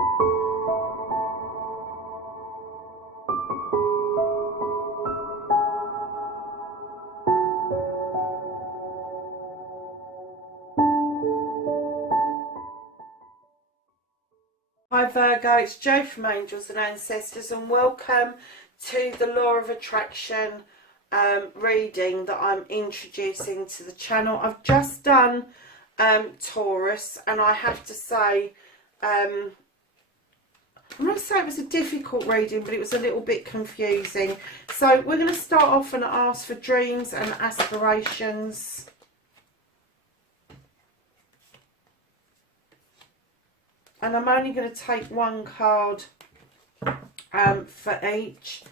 Hi Virgo, it's Jo from Angels and Ancestors, and welcome to the Law of Attraction reading that I'm introducing to the channel. I've just done Taurus, and I have to say, I'm not saying it was a difficult reading, but it was a little bit confusing. So we're going to start off and ask for dreams and aspirations. And I'm only going to take one card for each.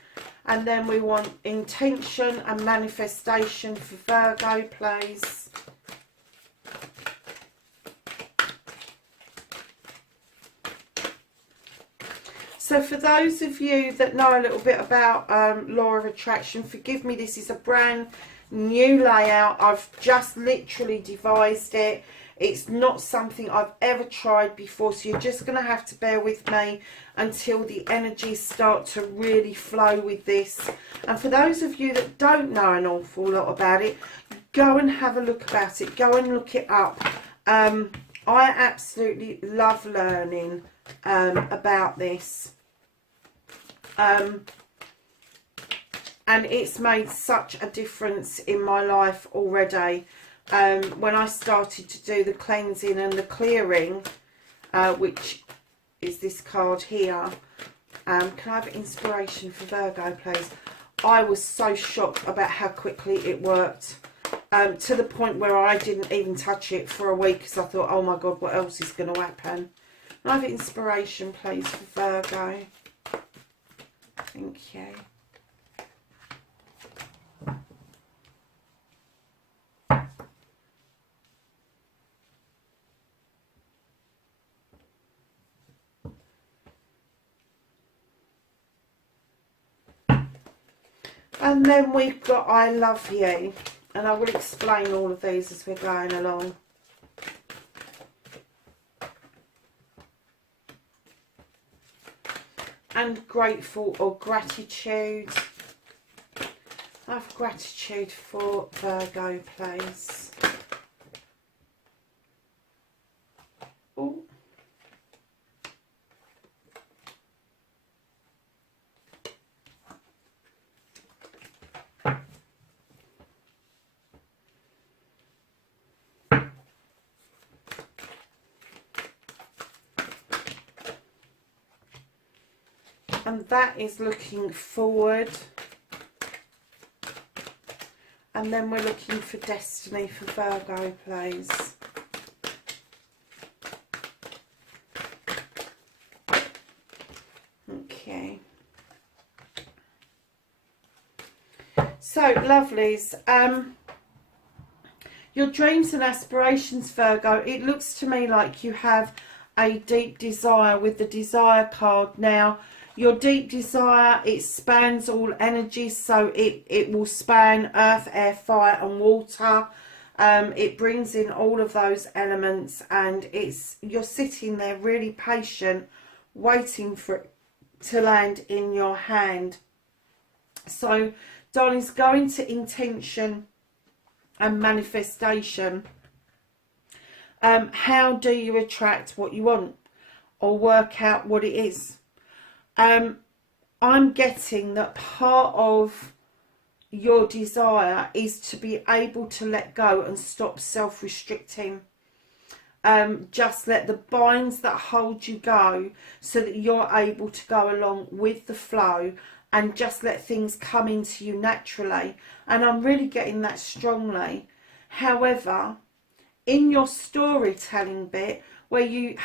And then we want intention and manifestation for Virgo, please. So for those of you that know a little bit about Law of Attraction, forgive me, this is a brand new layout. I've just literally devised it. It's not something I've ever tried before, so you're just going to have to bear with me until the energies start to really flow with this. And for those of you that don't know an awful lot about it, go and have a look about it. Go and look it up. I absolutely love learning about this. And it's made such a difference in my life already. When I started to do the cleansing and the clearing, which is this card here, can I have inspiration for Virgo, please? I was so shocked about how quickly it worked, to the point where I didn't even touch it for a week because I thought, oh my God, what else is going to happen? Can I have inspiration, please, for Virgo? Thank you. And then we've got I love you, and I will explain all of these as we're going along. And grateful or gratitude. I have gratitude for Virgo, please. Ooh. And that is looking forward. And then we're looking for destiny for Virgo, please. Okay. So, lovelies. Your dreams and aspirations, Virgo. It looks to me like you have a deep desire with the desire card now. Your deep desire, it spans all energies, so it will span earth, air, fire and water. It brings in all of those elements, and you're sitting there really patient, waiting for it to land in your hand. So, darlings, go into intention and manifestation. How do you attract what you want, or work out what it is? I'm getting that part of your desire is to be able to let go and stop self-restricting. Just let the binds that hold you go, so that you're able to go along with the flow and just let things come into you naturally. And I'm really getting that strongly. However, in your storytelling bit, where you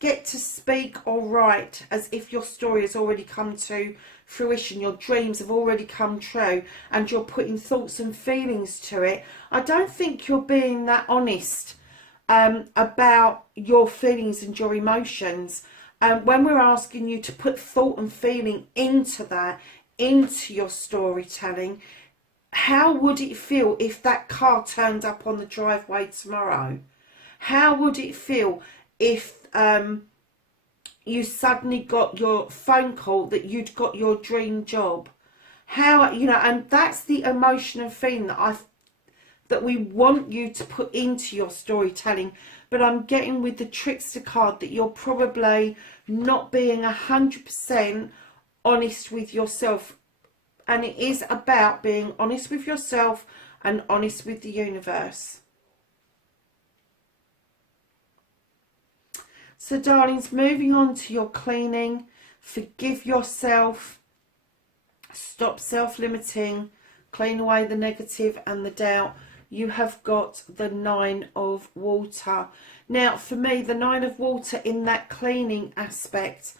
get to speak or write as if your story has already come to fruition, your dreams have already come true, and you're putting thoughts and feelings to it, I don't think you're being that honest about your feelings and your emotions. When we're asking you to put thought and feeling into that, into your storytelling, how would it feel if that car turned up on the driveway tomorrow? How would it feel if you suddenly got your phone call that you'd got your dream job. How, you know, and that's the emotion and feeling that we want you to put into your storytelling. But I'm getting with the trickster card that you're probably not being 100% honest with yourself. And it is about being honest with yourself and honest with the universe. So darlings, moving on to your cleaning, forgive yourself, stop self-limiting, clean away the negative and the doubt. You have got the 9 of water. Now for me, the 9 of water in that cleaning aspect,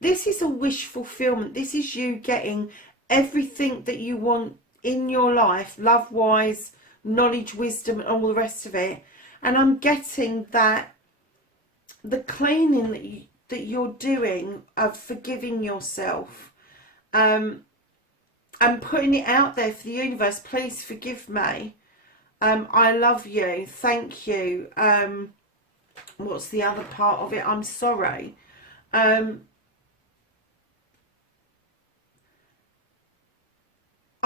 this is a wish fulfillment. This is you getting everything that you want in your life, love-wise, knowledge, wisdom and all the rest of it. And I'm getting that the cleaning that you're doing of forgiving yourself and putting it out there for the universe. Please forgive me. I love you. Thank you. What's the other part of it? I'm sorry. I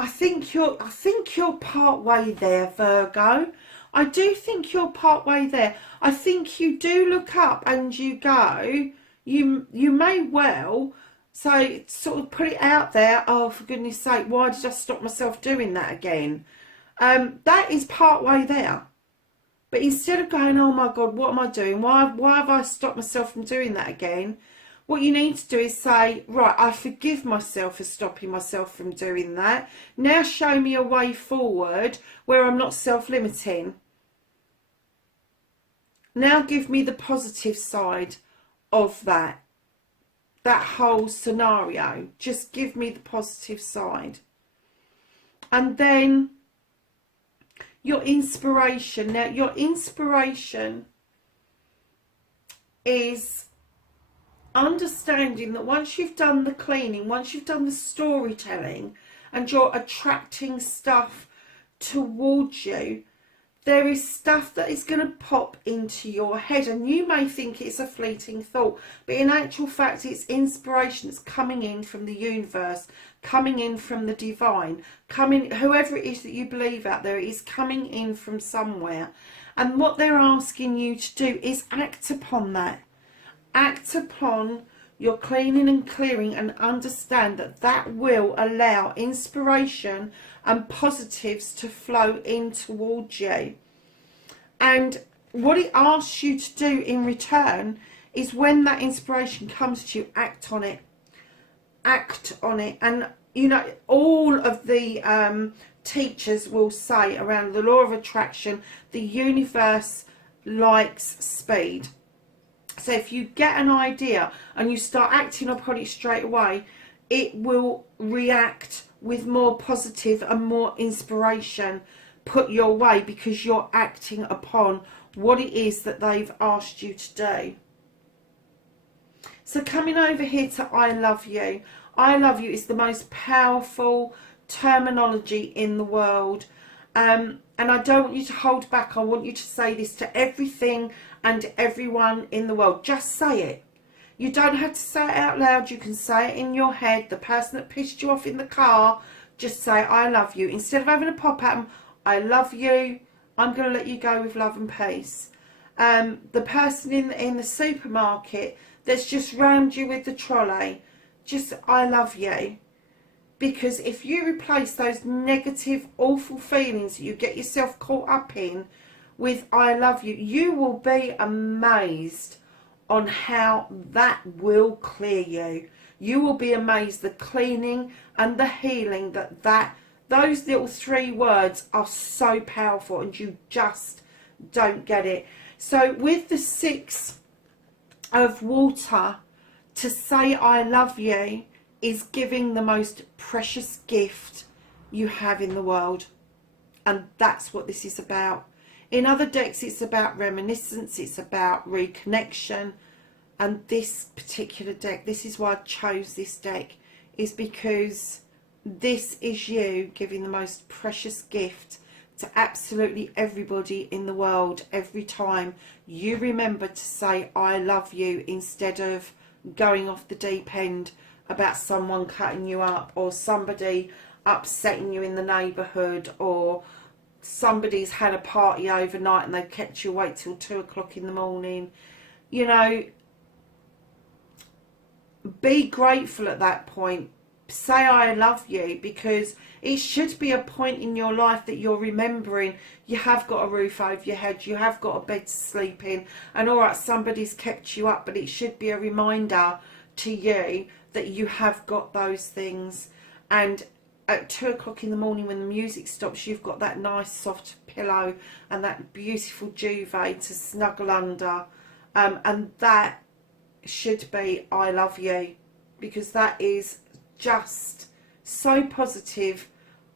think you're part way there, Virgo. I do think you're part way there. I think you do look up and you go, you may well say, sort of put it out there, oh, for goodness sake, why did I stop myself doing that again? That is part way there. But instead of going, oh my God, what am I doing? Why have I stopped myself from doing that again? What you need to do is say, right, I forgive myself for stopping myself from doing that. Now show me a way forward where I'm not self-limiting. Now give me the positive side of that whole scenario. Just give me the positive side. And then your inspiration. Now your inspiration is understanding that once you've done the cleaning, once you've done the storytelling and you're attracting stuff towards you, there is stuff that is going to pop into your head, and you may think it's a fleeting thought, but in actual fact it's inspiration that's coming in from the universe, coming in from the divine, coming, whoever it is that you believe out there, it is coming in from somewhere. And what they're asking you to do is act upon that. Act upon your cleaning and clearing, and understand that that will allow inspiration and positives to flow in towards you. And what it asks you to do in return is, when that inspiration comes to you, act on it. Act on it. And you know, all of the teachers will say around the law of attraction, the universe likes speed. So if you get an idea and you start acting upon it straight away, it will react with more positive and more inspiration put your way, because you're acting upon what it is that they've asked you to do. So coming over here to I love you. I love you is the most powerful terminology in the world. And I don't want you to hold back. I want you to say this to everything and everyone in the world. Just say it. You don't have to say it out loud. You can say it in your head. The person that pissed you off in the car, just say, I love you. Instead of having a pop at them, I love you. I'm going to let you go with love and peace. The person in the supermarket that's just round you with the trolley, just, I love you. Because if you replace those negative, awful feelings that you get yourself caught up in with I love you, you will be amazed on how that will clear you. You will be amazed the cleaning and the healing that those little 3 words are so powerful, and you just don't get it. So with the 6 of water, to say I love you is giving the most precious gift you have in the world. And that's what this is about. In other decks it's about reminiscence, it's about reconnection. And this particular deck, this is why I chose this deck, is because this is you giving the most precious gift to absolutely everybody in the world every time you remember to say I love you instead of going off the deep end about someone cutting you up, or somebody upsetting you in the neighbourhood, or somebody's had a party overnight and they've kept you awake till 2 o'clock in the morning. You know, be grateful at that point. Say I love you, because it should be a point in your life that you're remembering you have got a roof over your head, you have got a bed to sleep in, and alright, somebody's kept you up, but it should be a reminder to you that you have got those things. And at 2 o'clock in the morning when the music stops, you've got that nice soft pillow and that beautiful duvet to snuggle under, and that should be I love you, because that is just so positive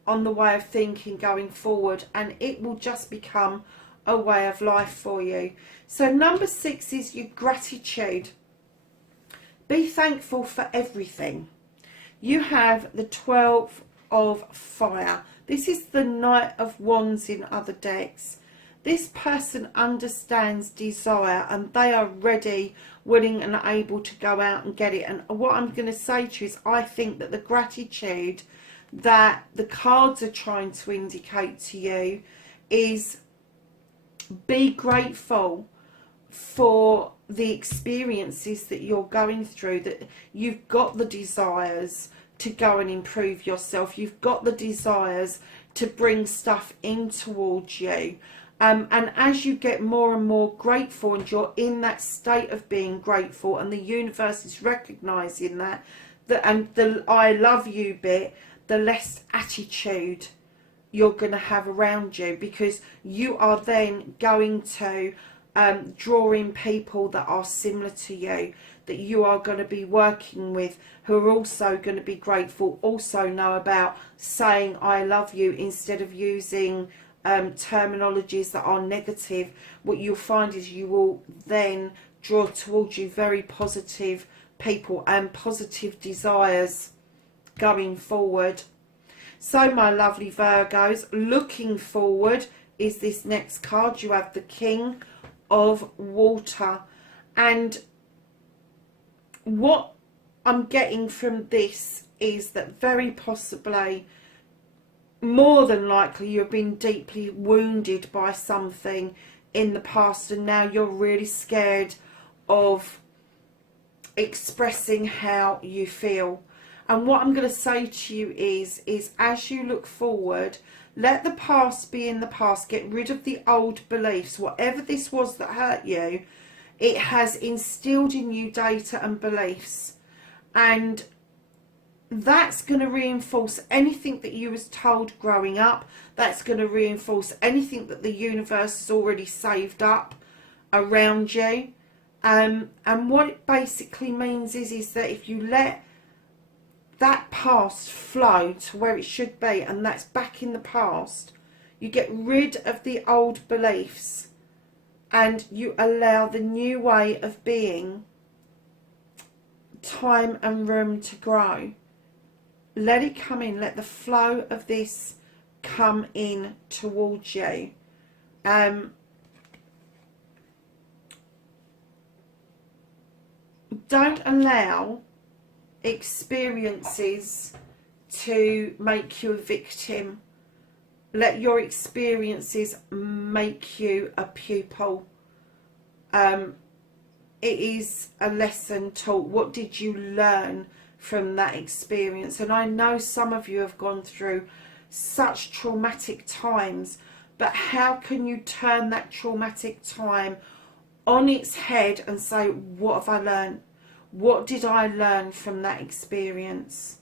on the way of thinking going forward, and it will just become a way of life for you. So number 6 is your gratitude. Be thankful for everything. You have the 12 of fire. This is the Knight of Wands in other decks. This person understands desire, and they are ready, willing and able to go out and get it. And what I'm going to say to you is, I think that the gratitude that the cards are trying to indicate to you is, be grateful for the experiences that you're going through, that you've got the desires to go and improve yourself, you've got the desires to bring stuff in towards you. And as you get more and more grateful, and you're in that state of being grateful, and the universe is recognising that, and the I love you bit, the less attitude you're going to have around you, because you are then going to draw in people that are similar to you, that you are going to be working with, who are also going to be grateful, also know about saying I love you instead of using terminologies that are negative. What you'll find is you will then draw towards you very positive people and positive desires going forward. So my lovely Virgos, looking forward is this next card. You have the King of Water, and what I'm getting from this is that very possibly, more than likely, you've been deeply wounded by something in the past, and now you're really scared of expressing how you feel. And what I'm going to say to you is as you look forward, let the past be in the past. Get rid of the old beliefs. Whatever this was that hurt you, it has instilled in you data and beliefs, and that's going to reinforce anything that you was told growing up. That's going to reinforce anything that the universe has already saved up around you. And what it basically means is that if you let that past flow to where it should be, and that's back in the past, you get rid of the old beliefs and you allow the new way of being time and room to grow. Let it come in. Let the flow of this come in towards you. Don't allow experiences to make you a victim. Let your experiences make you a pupil. It is a lesson taught. What did you learn from that experience? And I know some of you have gone through such traumatic times, but how can you turn that traumatic time on its head and say, what have I learned? What did I learn from that experience?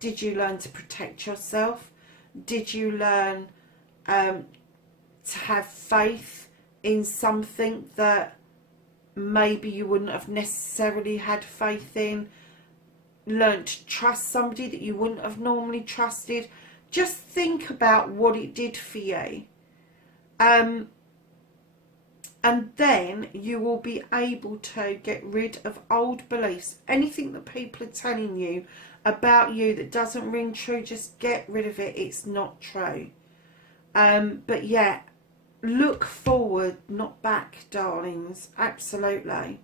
Did you learn to protect yourself? Did you learn to have faith in something that maybe you wouldn't have necessarily had faith in? Learn to trust somebody that you wouldn't have normally trusted? Just think about what it did for you. And then you will be able to get rid of old beliefs. Anything that people are telling you about you that doesn't ring true, just get rid of it. It's not true. But yeah, look forward, not back, darlings. Absolutely.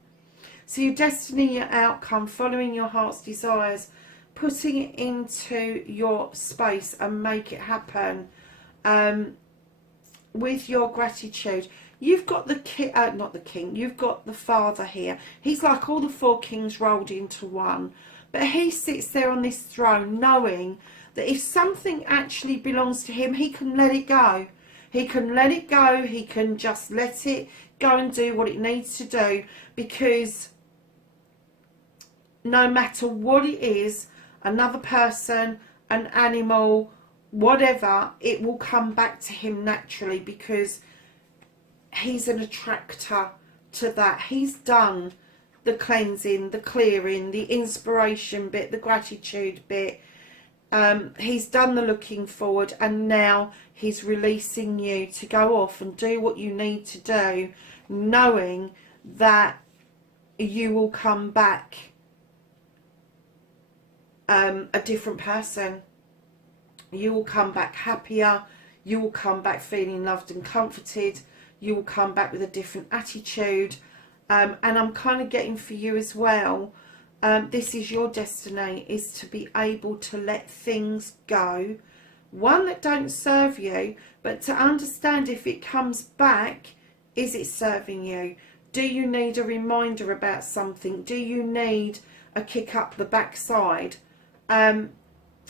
So your destiny, your outcome, following your heart's desires, putting it into your space and make it happen. With your gratitude, you've got the king, not the king, you've got the father here. He's like all the four kings rolled into one, but he sits there on this throne knowing that if something actually belongs to him, he can let it go. He can let it go. He can just let it go and do what it needs to do, because no matter what it is, another person, an animal, whatever, it will come back to him naturally, because he's an attractor to that. He's done the cleansing, the clearing, the inspiration bit, the gratitude bit. He's done the looking forward, and now he's releasing you to go off and do what you need to do, knowing that you will come back a different person. You will come back happier. You will come back feeling loved and comforted. You will come back with a different attitude. And I'm kind of getting for you as well, this is your destiny, is to be able to let things go. One, that don't serve you, but to understand if it comes back, is it serving you? Do you need a reminder about something? Do you need a kick up the backside?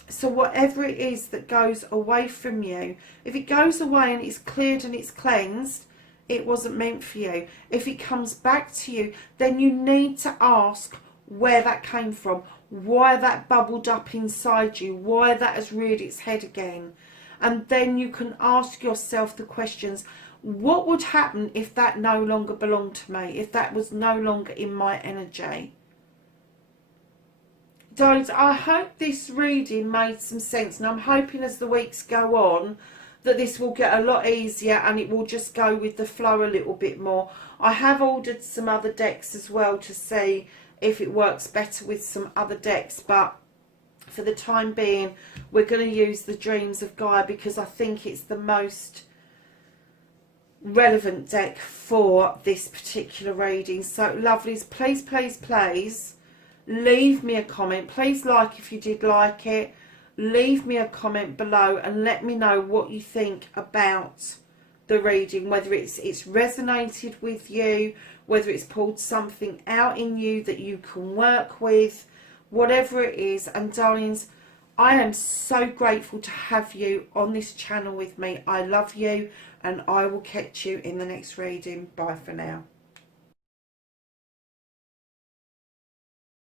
So whatever it is that goes away from you, if it goes away and it's cleared and it's cleansed, it wasn't meant for you. If it comes back to you, then you need to ask where that came from, why that bubbled up inside you, why that has reared its head again. And then you can ask yourself the questions: what would happen if that no longer belonged to me, if that was no longer in my energy? Darlings, I hope this reading made some sense, and I'm hoping as the weeks go on that this will get a lot easier and it will just go with the flow a little bit more. I have ordered some other decks as well to see if it works better with some other decks, but for the time being we're going to use the Dreams of Gaia, because I think it's the most relevant deck for this particular reading. So lovelies, please, please, please leave me a comment. Please like if you did like it. Leave me a comment below and let me know what you think about the reading, whether it's resonated with you, whether it's pulled something out in you that you can work with, whatever it is. And darlings, I am so grateful to have you on this channel with me. I love you, and I will catch you in the next reading. Bye for now.